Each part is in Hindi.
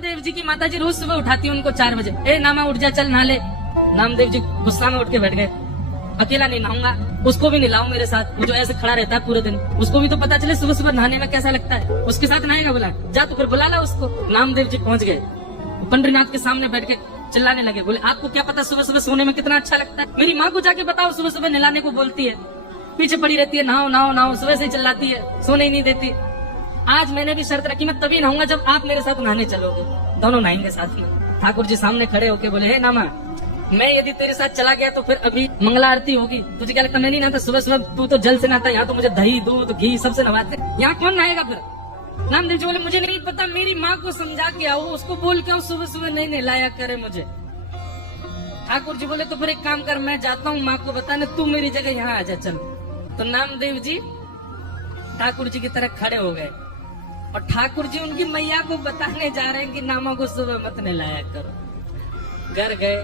नामदेव जी की माताजी रोज सुबह उठाती है उनको 4 बजे, ए नामा उठ जा, चल नहा ले। नामदेव जी गुस्सा में उठ के बैठ गए, अकेला नहीं नहाऊंगा, उसको भी नहलाओ मेरे साथ, वो जो ऐसे खड़ा रहता है पूरे दिन, उसको भी तो पता चले सुबह सुबह नहाने में कैसा लगता है, उसके साथ नहाएगा। बोला जा तो फिर बुला ला उसको। नामदेव जी पहुंच गए, पंडरीनाथ के सामने बैठ के चिल्लाने लगे, बोले आपको क्या पता सुबह सुबह सोने में कितना अच्छा लगता है, मेरी माँ को जाके बताओ, सुबह सुबह नहलाने को बोलती है, पीछे पड़ी रहती है, नहाओ नहाओ नहाओ, सुबह से चिल्लाती है, सोने ही नहीं देती। आज मैंने भी शर्त रखी, मैं तभी नहाऊंगा जब आप मेरे साथ नहाने चलोगे, दोनों नहाएंगे साथ में। ठाकुर जी सामने खड़े होके बोले, हे नामा, मैं यदि तेरे साथ चला गया तो फिर अभी मंगला आरती होगी, तुझे क्या लगता मैं नहीं नहाता? सुबह सुबह तू तो जल से नहाता, यहाँ तो मुझे दही दूध घी सबसे नहाते, यहाँ कौन नहाएगा फिर? नामदेव जी बोले, मुझे नहीं पता, मेरी माँ को समझा के आओ, उसको बोल के आओ सुबह सुबह नहीं नहलाया करे मुझे। ठाकुर जी बोले, तो फिर एक काम कर, मैं जाता हूँ माँ को बताने, तू मेरी जगह यहाँ आ जा, चल। तो नामदेव जी ठाकुर जी की तरह खड़े हो गए और ठाकुर जी उनकी मैया को बताने जा रहे हैं कि नामा को सुबह मत नहलाया करो। घर गए,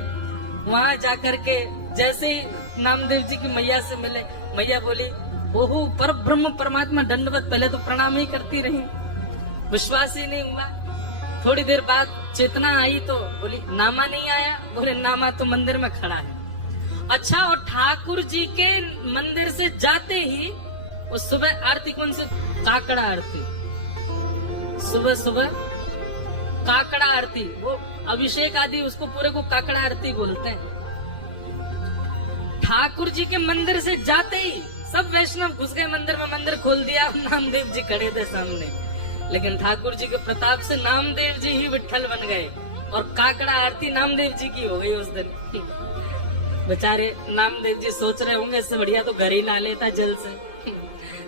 वहां जाकर के जैसे ही नामदेव जी की मैया से मिले, मैया बोली, ओहो पर ब्रह्म परमात्मा दंडवत, पहले तो प्रणाम ही करती रही, विश्वास ही नहीं हुआ। थोड़ी देर बाद चेतना आई तो बोली, नामा नहीं आया? बोले, नामा तो मंदिर में खड़ा है। अच्छा, और ठाकुर जी के मंदिर से जाते ही वो सुबह आरती कौन से? काकड़ा आरती, सुबह सुबह काकड़ा आरती, वो अभिषेक आदि उसको पूरे को काकड़ा आरती बोलते हैं। ठाकुर जी के मंदिर से जाते ही सब वैष्णव घुस गए मंदिर में, मंदिर खोल दिया, नामदेव जी खड़े थे सामने। लेकिन ठाकुर जी के प्रताप से नामदेव जी ही विट्ठल बन गए और काकड़ा आरती नामदेव जी की हो गई उस दिन। बेचारे नामदेव जी सोच रहे होंगे, इससे बढ़िया तो घर ही ला लेता जल से,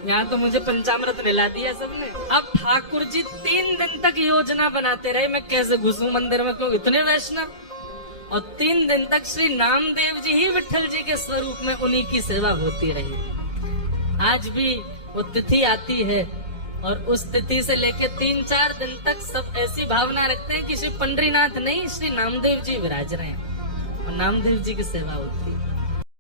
यहाँ तो मुझे पंचामृत मिला दिया सबने। अब ठाकुर जी 3 दिन तक योजना बनाते रहे, मैं कैसे घुसूं मंदिर में, क्यों इतने वैष्णव, और 3 दिन तक श्री नामदेव जी ही विट्ठल जी के स्वरूप में उन्हीं की सेवा होती रही। आज भी वो तिथि आती है और उस तिथि से लेके 3-4 दिन तक सब ऐसी भावना रखते हैं कि श्री पंडरीनाथ नहीं, श्री नामदेव जी विराज रहे हैं और नामदेव जी की सेवा होती है।